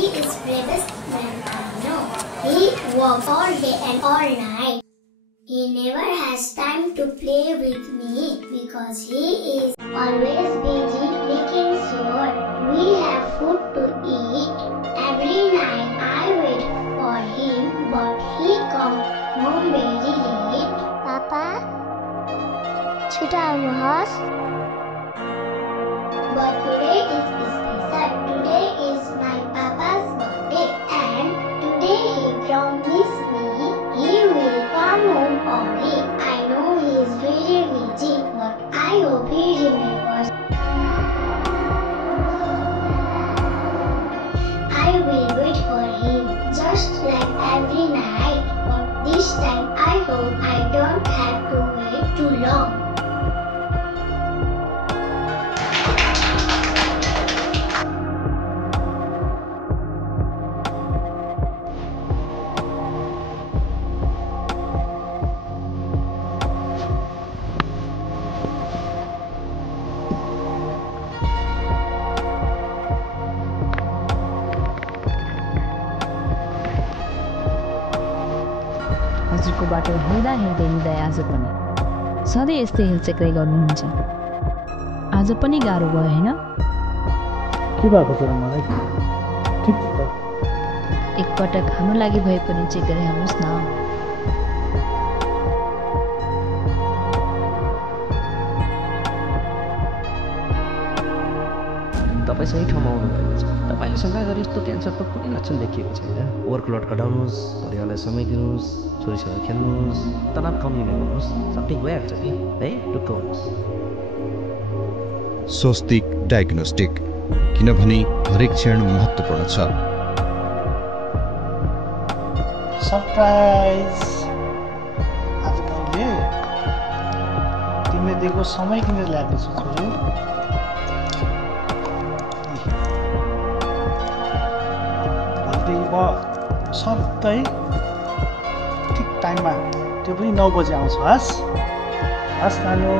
He is bravest man I know. He works all day and all night. He never has time to play with me because he is always busy making sure we have food to eat. Every night I wait for him, but he comes home very late. Papa, छिटो आउनुहोस्. But today is special. Today is my papa's birthday, and today he promised me he will come home early. I know he is very busy, but I hope he remembers. I will wait for him just like every night, but this time I hope I don't have to wait too long. हजुरको बाटो हिँड्दा हिँड्दै हिँड्दै आज पनि सधैँ यस्तै हिलचेक्राइ गर्नुहुन्छ. आज पनि गाह्रो भयो होइन? के भएको छ र मलाई? ठिक छ. एकपटक हाम्रो लागि भए पनि चेक गरिहाल्नुहोस् न. तपाईँ सही ठाउँमा आउनुभएको छ. तपाईँले शङ्का गरे जस्तो क्यान्सर त कुनै लक्षण देखिएको छैन. वर्कलोड घटाउनुहोस्, परिवारलाई समय दिनुहोस्, छोरीसँग खेल्नुहोस्, तनाव कम गर्नुहोस्, सब ठिक भइहाल्छ नि है. ढुक्क हुनुहोस्. स्वस्तिक डायग्नोस्टिक, किनभने हरेक क्षण महत्त्वपूर्ण छ. सरप्राइज. आज मैले तिमीले दिएको समय किनेर ल्याएको छु छोरी. सधैँ ठिक टाइममा त्यो पनि 9 बजे आउँछ. हस् नानु.